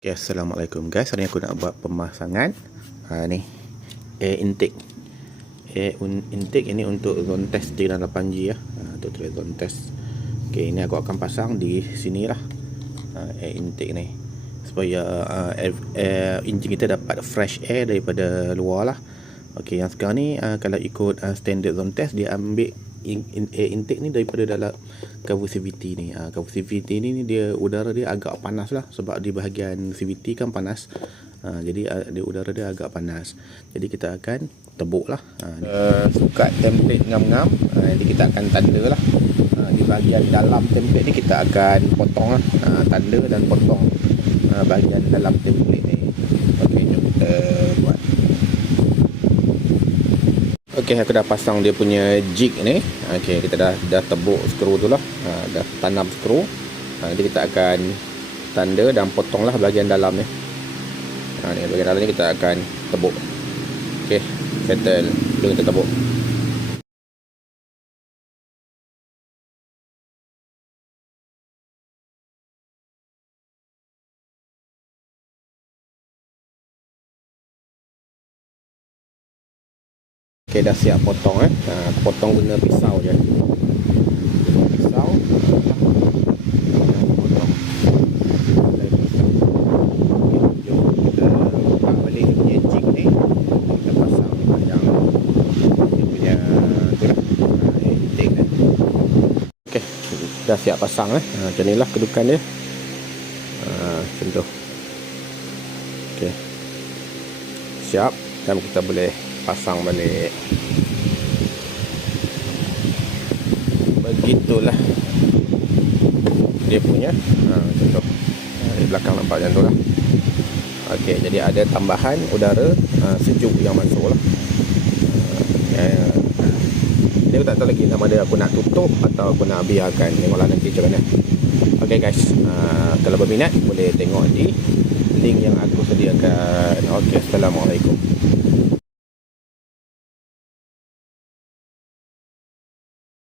Okay, Assalamualaikum guys. Hari ni aku nak buat pemasangan ni air intake. Intake ini untuk zone test 3.8G ya. Untuk zone test. Okay, ini aku akan pasang di sini lah, air intake ni, supaya enjin kita dapat fresh air daripada luar lah. Okay, yang sekarang ni kalau ikut standard zone test, dia ambil air intake ni daripada dalam cover CVT ni. Cover CVT ni dia udara dia agak panas lah, sebab di bahagian CVT kan panas. Jadi dia udara dia agak panas. Jadi kita akan tebuk lah. Sukat template ngam-ngam, jadi kita akan tanda lah. Di bahagian dalam template ni kita akan potong lah, tanda dan potong bahagian dalam template ni. Okey, jom kita buat. Okey, aku dah pasang dia punya jig ni. Okey, kita dah tebuk skru tu lah, dah tanam skru. Nanti kita akan tanda dan potong lah bahagian dalam ni. Ni bahagian dalam ni kita akan tebuk. Okey, settle. Jom kita tebuk. Okey, dah siap potong aku potong guna pisau je. Pisau. Potong. Jom kita buka balik dia punya jig ni. Kita pasang yang dia punya tu lah, intake ni. Okey, dah siap pasang macam ni lah kedudukan dia. Macam tu. Okey, siap dan kita boleh pasang balik. Begitulah dia punya macam tu. Di belakang nampak macam tu lah. Okey, jadi ada tambahan udara sejuk yang masuk lah. Ini aku tak tahu lagi sama dia, aku nak tutup atau aku nak biarkan. Tengoklah nanti macam mana. Okey guys, kalau berminat boleh tengok di link yang aku sediakan. Okey, Assalamualaikum.